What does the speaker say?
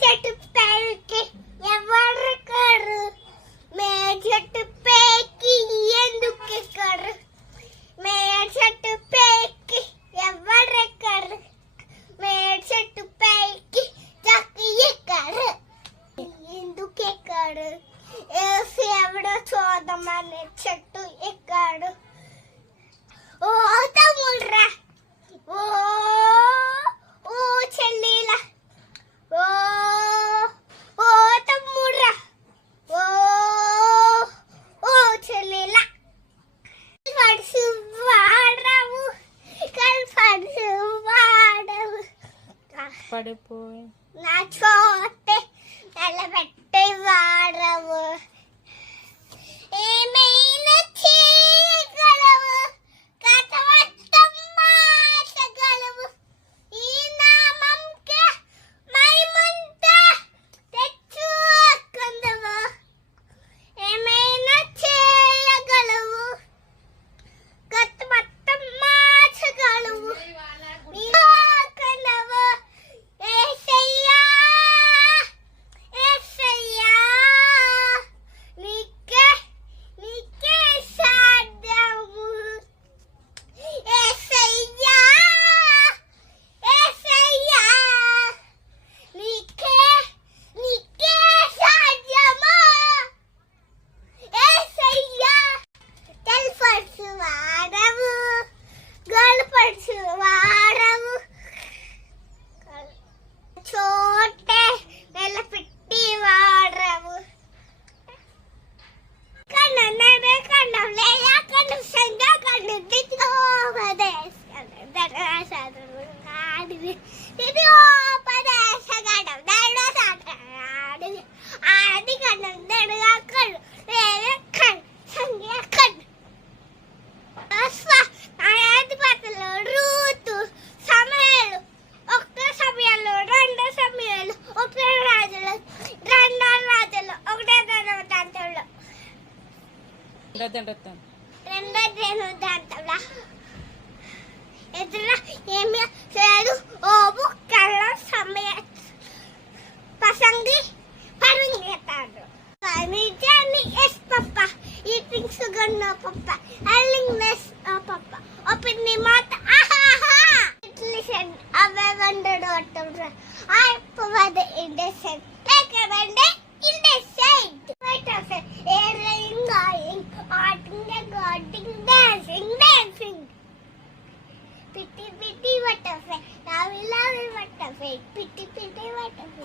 చెట్టు పైకి ఎవరెక్కరు, మేడ చెట్టు పైకి ఎందుకు ఎక్కరు, మేడ చెట్టు పైకి ఎవరెక్కరు, మేడ చెట్టు పైకి చక్కి ఎక్కరు, ఎందుకు ఎక్కరు, ఏసి ఎవడో చూద్దామని చెట్టు ఎక్కాడు. ఓ తమ్ముడ్రా, ఓ ఓ చెల్లిలా, ఓ ఓ తమ్ముడ్రా, ఓ ఓ చెల్లిలా. పడుసు వాడవు, కల్పడుసు వాడవు, పడిపోయి నా చోటే నిలబెట్టి వాడవు, ఏమైనా చేయగలవు, కథ మొత్తం మార్చగలవు, ఈ నామంకే మహిమంతా తెచ్చుకొందువు, ఏమైనా చేయగలవు, కథ మొత్తం మార్చగలవు, నీ కనవు యేసయ్యా, యేసయ్యా, నీకే నీకే సాధ్యము, యేసయ్యా, యేసయ్యా, నీకే నీకే సాధ్యము, యేసయ్యా. తెల్పడుచు వాడవు, గొల్పడుచు వాడవు, చోటే నిలబెట్టి వాడవు, కన్ను నడే కన్ను లేయా కన్ను సంగ కన్ను దిద్యోపదేశ దర్శనము ఆడివి, దిద్యోపదేశగడం దర్శనము ఆడి కన్ను నడుగా కన్ను లేయా కన్ను సంగ కన్ను న్యాయాధిపతులు రూతు సమయాలు, ఒకటో సమయాలు, రెండో సమయాలు, ఒకటో రాజులు, రెండో రాజులు, ఒకటో దినవృత్తాంతంలో, రెండో దినవృత్తాంతంలో ఎదురు ఏమీ లేదు. ఓబు కళ్ళ సమయ ప్రసంగి పరిగెత్తాడు. నిజాన్ని ఎస్ పప్ప, eating sugar no papa, telling lies no papa, open the mouth ha ha ha, listen away wonder what I provide the indecent. Take a